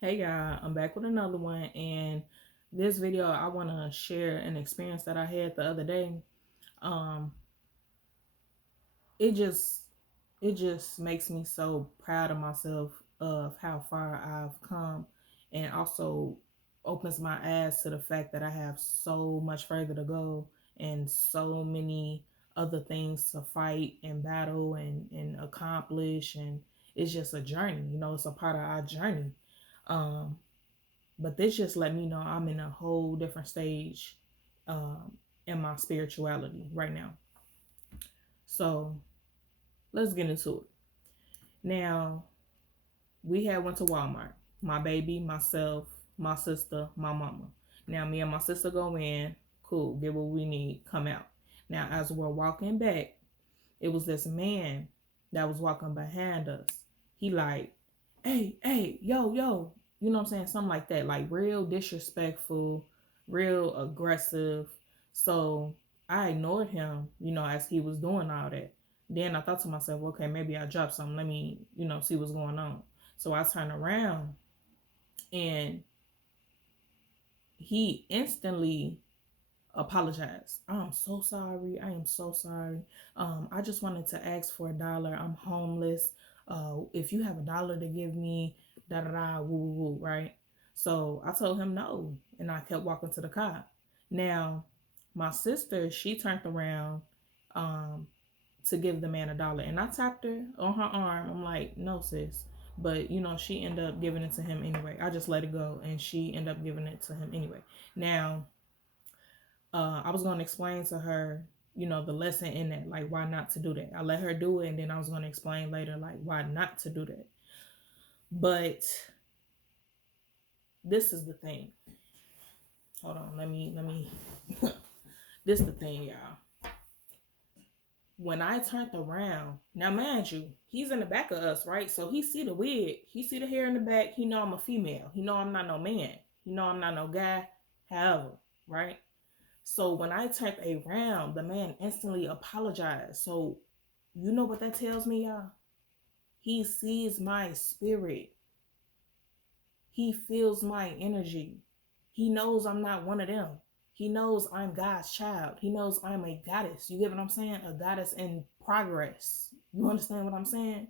Hey y'all, I'm back with another one, and this video I want to share an experience that I had the other day. Um, it just it just makes me so proud of myself of how far I've come, and also opens my eyes to the fact that I have so much further to go and so many other things to fight and battle and accomplish, and it's just a journey. It's a part of our journey. Um, But this just let me know I'm in a whole different stage um, in my spirituality right now. So let's get into it. Now, we had went to Walmart. My baby, myself, my sister, my mama. Now, me and my sister go in. Cool, get what we need, come out. Now, as we're walking back, it was this man that was walking behind us. He like, hey, yo, you know what I'm saying? Something like that, like real disrespectful, real aggressive. So I ignored him, as he was doing all that. Then I thought to myself, okay, maybe I dropped something. Let me, see what's going on. So I turned around and he instantly apologize. I'm so sorry. I am so sorry. I just wanted to ask for $1. I'm homeless. If you have $1 to give me, da da da, woo woo woo, right? So I told him no, and I kept walking to the car. Now, my sister, she turned around um, to give the man $1, and I tapped her on her arm. I'm like, no, sis. But she ended up giving it to him anyway. I just let it go, and she ended up giving it to him anyway. Now, I was going to explain to her, the lesson in that, like why not to do that. I let her do it, and then I was going to explain later, like why not to do that. But this is the thing. Hold on, let me. This is the thing, y'all. When I turned around, now mind you, he's in the back of us, right? So he see the wig, he see the hair in the back. He know I'm a female. He know I'm not no man. He know I'm not no guy. However, right? So when I turned around, the man instantly apologized. So you know what that tells me, y'all? He sees my spirit. He feels my energy. He knows I'm not one of them. He knows I'm God's child. He knows I'm a goddess. You get what I'm saying? A goddess in progress. You understand what I'm saying?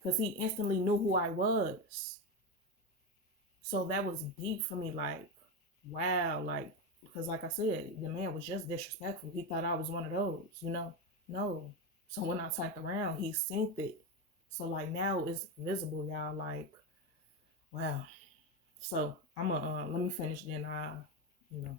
Because he instantly knew who I was. So that was deep for me. Like, wow. Like, because like I said, the man was just disrespectful. He thought I was one of those. No. So when I turned around, he synced it. So like now it's visible, y'all. Like, wow. So I'm gonna let me finish. Then you know.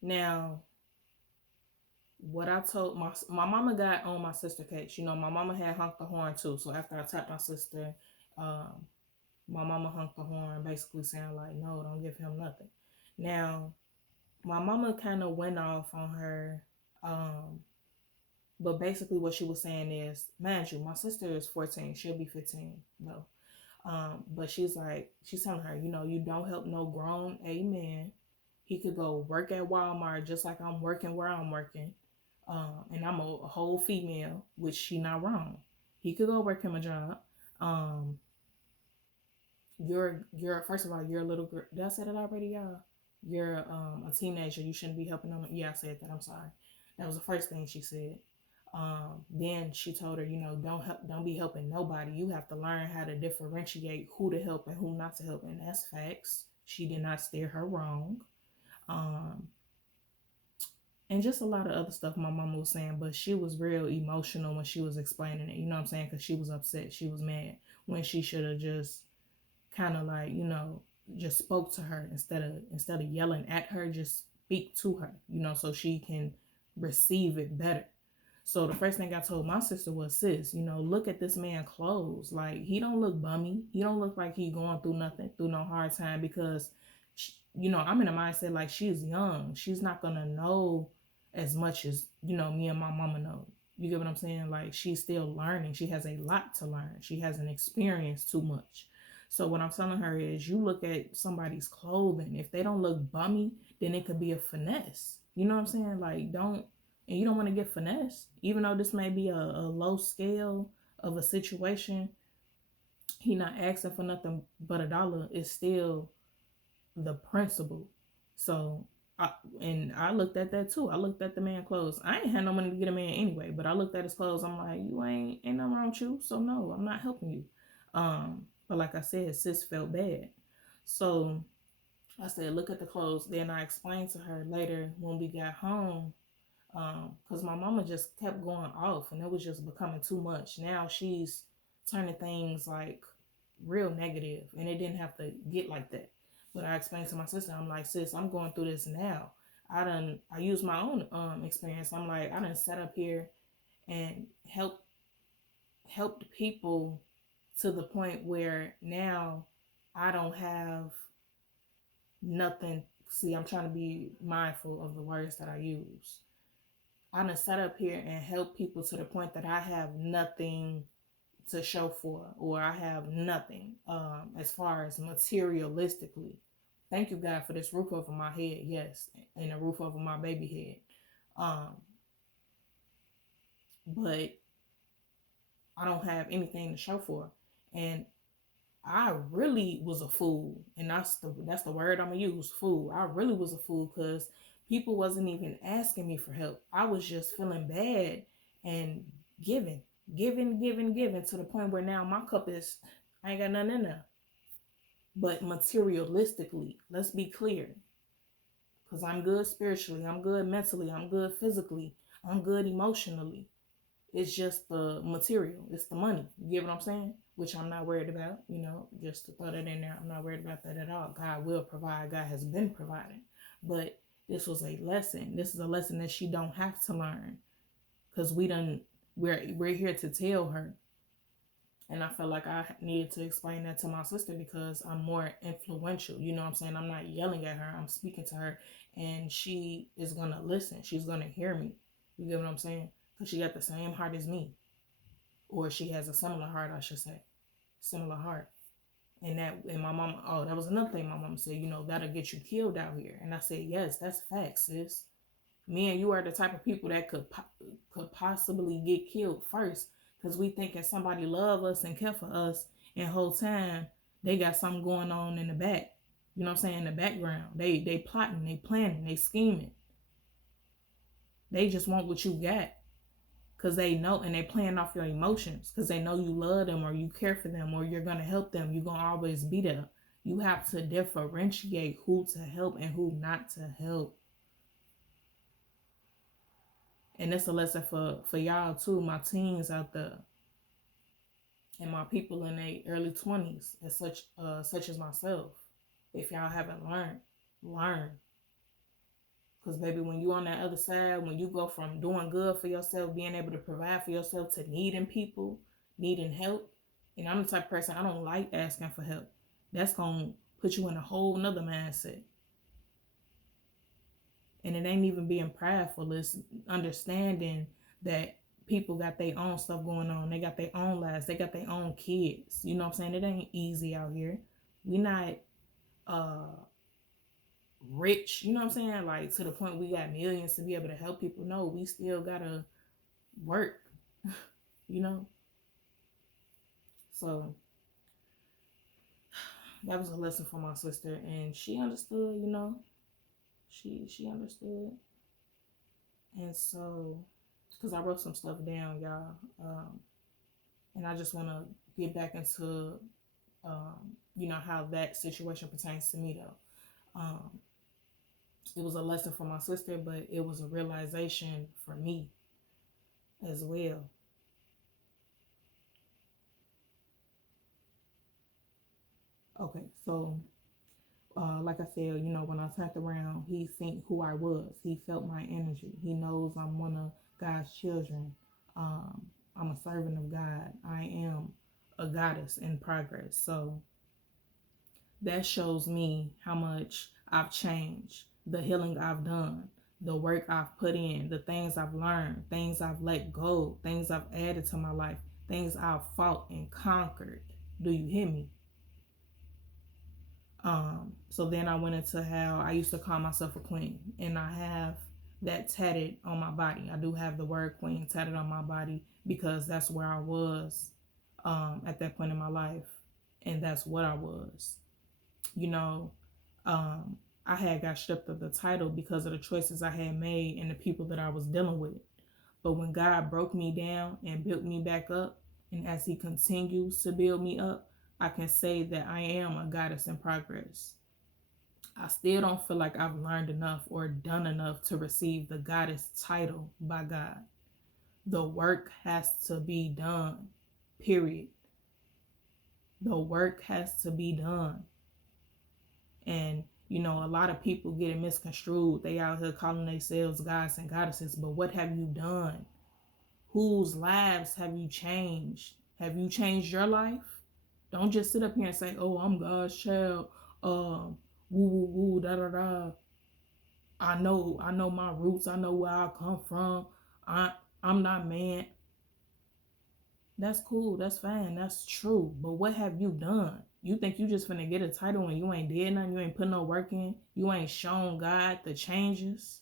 Now, what I told my mama got on my sister case. My mama had honked the horn too. So after I tapped my sister, um, my mama honked the horn, basically saying like, no, don't give him nothing. Now, my mama kind of went off on her. But basically what she was saying is, mind you, my sister is 14. She'll be 15. No. But she's telling her, you don't help no grown amen. He could go work at Walmart just like I'm working where I'm working. And I'm a whole female, which she not wrong. He could go work him a job. You're first of all, you're a little girl. Did I say that already, y'all? You're a teenager. You shouldn't be helping them. Yeah, I said that. I'm sorry. That was the first thing she said. Then she told her, don't be helping nobody. You have to learn how to differentiate who to help and who not to help, and that's facts. She did not steer her wrong. And just a lot of other stuff my mama was saying, but she was real emotional when she was explaining it. You know what I'm saying? Because she was upset. She was mad when she should have just kind of like, just spoke to her instead of yelling at her. Just speak to her, so she can receive it better. So the first thing I told my sister was, sis, look at this man clothes. Like, he don't look bummy. He don't look like he going through nothing, through no hard time, because, I'm in a mindset like she's young. She's not going to know as much as, me and my mama know. You get what I'm saying? Like, she's still learning. She has a lot to learn. She hasn't experienced too much. So what I'm telling her is, you look at somebody's clothing. If they don't look bummy, then it could be a finesse. You know what I'm saying? Like, and you don't want to get finesse, even though this may be a low scale of a situation. he not asking for nothing but $1, it's still the principle. So I looked at that too. I looked at the man clothes. I ain't had no money to get a man anyway, but I looked at his clothes. I'm like, you ain't nothing wrong with you. So no, I'm not helping you. But like I said, sis felt bad. So I said, look at the clothes. Then I explained to her later when we got home, because my mama just kept going off and it was just becoming too much. Now she's turning things like real negative, and it didn't have to get like that. But I explained to my sister, I'm like, sis, I'm going through this now. I used my own experience. I'm like, I done sat up here and helped people to the point where now I don't have nothing. See, I'm trying to be mindful of the words that I use. I done sat up here and help people to the point that I have nothing to show for, or I have nothing as far as materialistically. Thank you, God, for this roof over my head, yes, and a roof over my baby head. But I don't have anything to show for, and I really was a fool, and that's the word I'm gonna use, fool. I really was a fool because people wasn't even asking me for help. I was just feeling bad and giving to the point where now my cup is, I ain't got nothing in there. But materialistically, let's be clear, because I'm good spiritually, I'm good mentally, I'm good physically, I'm good emotionally. It's just the material, it's the money. You get what I'm saying? Which I'm not worried about, just to throw that in there. I'm not worried about that at all. God will provide. God has been providing. But this was a lesson. This is a lesson that she don't have to learn, because we're here to tell her. And I felt like I needed to explain that to my sister because I'm more influential. You know what I'm saying? I'm not yelling at her. I'm speaking to her, and she is going to listen. She's going to hear me. You get what I'm saying? Because she got the same heart as me. Or she has a similar heart, I should say. Similar heart. And my mom, that was another thing my mom said, that'll get you killed out here. And I said, yes, that's facts, sis. Me and you are the type of people that could possibly get killed first, because we thinking somebody love us and care for us, and whole time they got something going on in the back. You know what I'm saying? In the background. They plotting, they planning, they scheming. They just want what you got. Because they know, and they playing off your emotions, because they know you love them or you care for them or you're going to help them. You're going to always be there. You have to differentiate who to help and who not to help. And it's a lesson for y'all too, my teens out there, and my people in their early 20s, as such as myself. If y'all haven't learned, learn. Because baby, when you on that other side, when you go from doing good for yourself, being able to provide for yourself, to needing people, needing help. And I'm the type of person, I don't like asking for help. That's going to put you in a whole nother mindset. And it ain't even being prideful. It's understanding that people got their own stuff going on. They got their own lives. They got their own kids. You know what I'm saying? It ain't easy out here. We not rich, you know what I'm saying? Like to the point we got millions to be able to help people. No, we still gotta work, So that was a lesson for my sister, and she understood, she understood. And so, because I wrote some stuff down, y'all, and I just want to get back into, how that situation pertains to me, though. It was a lesson for my sister, but it was a realization for me as well. Okay, so like I said, when I turned around, he seen who I was. He felt my energy. He knows I'm one of God's children. I'm a servant of God. I am a goddess in progress. So that shows me how much I've changed, the healing I've done, the work I've put in, the things I've learned, things I've let go, things I've added to my life, things I've fought and conquered. Do you hear me? So then I went into how I used to call myself a queen, and I have that tatted on my body. I do have the word queen tatted on my body because that's where I was at that point in my life. And that's what I was. You know, I had got stripped of the title because of the choices I had made and the people that I was dealing with. But when God broke me down and built me back up, and as He continues to build me up, I can say that I am a goddess in progress. I still don't feel like I've learned enough or done enough to receive the goddess title by God. The work has to be done, period. The work has to be done. And, you know, a lot of people get it misconstrued. They out here calling themselves gods and goddesses, but what have you done? Whose lives have you changed? Have you changed your life? Don't just sit up here and say, oh, I'm God's child. Woo, woo, woo, da, da, da. I know my roots. I know where I come from. I'm not man. That's cool. That's fine. That's true. But what have you done? You think you just finna get a title and you ain't did nothing? You ain't put no work in? You ain't shown God the changes?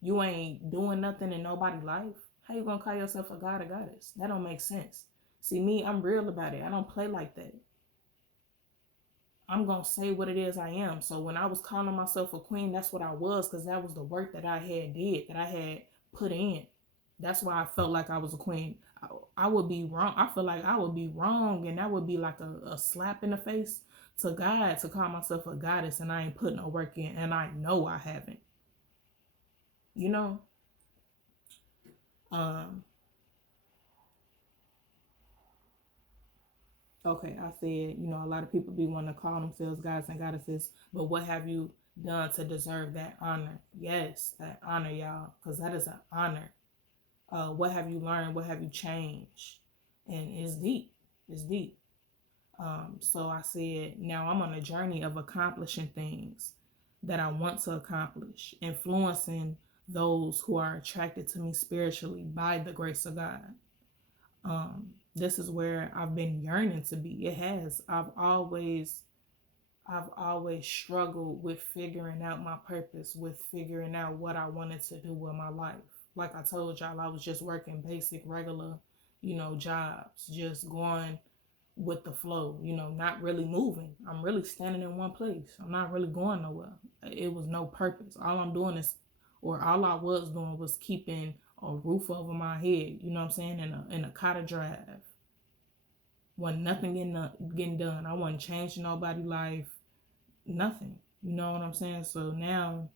You ain't doing nothing in nobody's life? How you gonna call yourself a god or goddess? That don't make sense. See, me, I'm real about it. I don't play like that. I'm gonna say what it is I am. So when I was calling myself a queen, that's what I was, because that was the work that I had did, that I had put in. That's why I felt like I was a queen. I would be wrong. I feel like I would be wrong, and that would be like a slap in the face to God to call myself a goddess and I ain't putting no work in, and I know I haven't. You know? Okay, I said, you know, a lot of people be wanting to call themselves gods and goddesses, but what have you done to deserve that honor? Yes, that honor, y'all, because that is an honor. What have you learned? What have you changed? And it's deep. It's deep. So I said, now I'm on a journey of accomplishing things that I want to accomplish, influencing those who are attracted to me spiritually by the grace of God. This is where I've been yearning to be. It has. I've always struggled with figuring out my purpose, with figuring out what I wanted to do with my life. Like I told y'all, I was just working basic, regular, you know, jobs, just going with the flow, you know, not really moving. I'm really standing in one place. I'm not really going nowhere. It was no purpose. All I'm doing is, or all I was doing was keeping a roof over my head, you know what I'm saying, in a cottage drive. Wasn't nothing getting done. I wasn't changing nobody's life, nothing. You know what I'm saying? So now,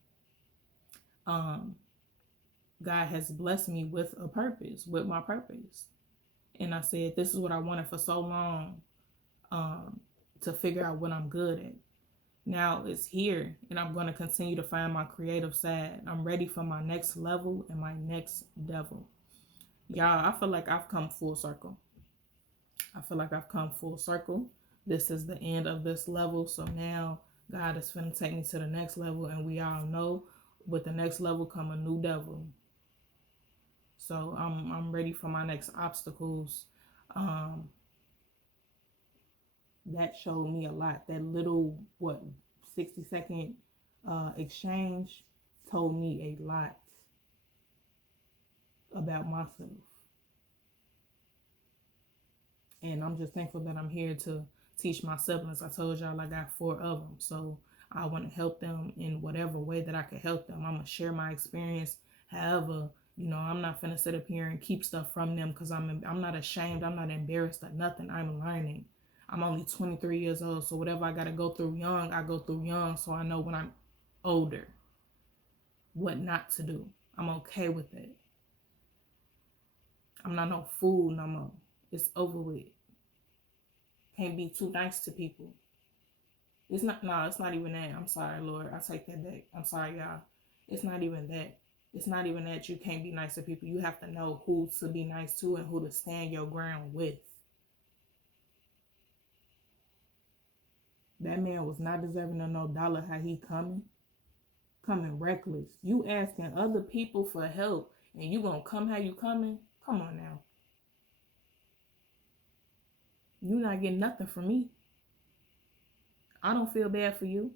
God has blessed me with a purpose, with my purpose. And I said, this is what I wanted for so long, to figure out what I'm good at. Now it's here, and I'm going to continue to find my creative side. I'm ready for my next level and my next devil. Y'all, I feel like I've come full circle. This is the end of this level. So now God is finna take me to the next level, and we all know with the next level come a new devil. So I'm ready for my next obstacles. That showed me a lot. That little 60-second exchange told me a lot about myself. And I'm just thankful that I'm here to teach my siblings. I told y'all I got 4 of them. So I want to help them in whatever way that I can help them. I'm going to share my experience. However, you know, I'm not finna sit up here and keep stuff from them, because I'm not ashamed. I'm not embarrassed or nothing. I'm learning. I'm only 23 years old. So whatever I got to go through young, I go through young. So I know when I'm older what not to do. I'm okay with that. I'm not no fool no more. It's over with. Can't be too nice to people. It's not even that. I'm sorry, Lord. I take that back. I'm sorry, y'all. It's not even that. It's not even that you can't be nice to people. You have to know who to be nice to and who to stand your ground with. That man was not deserving of no dollar. How he coming reckless. You asking other people for help, and you gonna come how you coming? Come on now. You not getting nothing from me. I don't feel bad for you.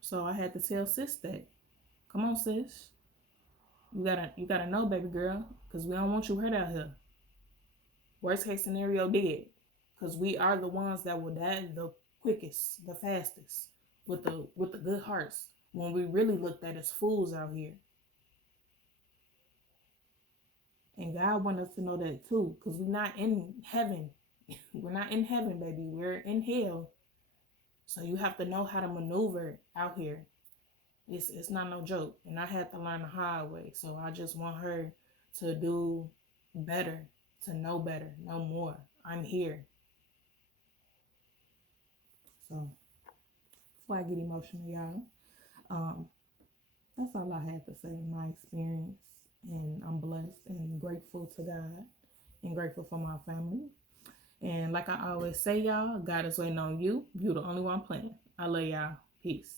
So I had to tell sis that. Come on, sis. You gotta know, baby girl, because we don't want you hurt out here. Worst case scenario, dead. Because we are the ones that will die the quickest, the fastest, with the good hearts. When we really looked at as fools out here. And God wants us to know that too. Because we're not in heaven. We're not in heaven, baby. We're in hell. So you have to know how to maneuver out here. It's not no joke. And I had to learn the hard way. So I just want her to do better, to know better, know more. I'm here. So before I get emotional, y'all, that's all I had to say in my experience. And I'm blessed and grateful to God and grateful for my family. And like I always say, y'all, God is waiting on you. You the only one playing. I love y'all. Peace.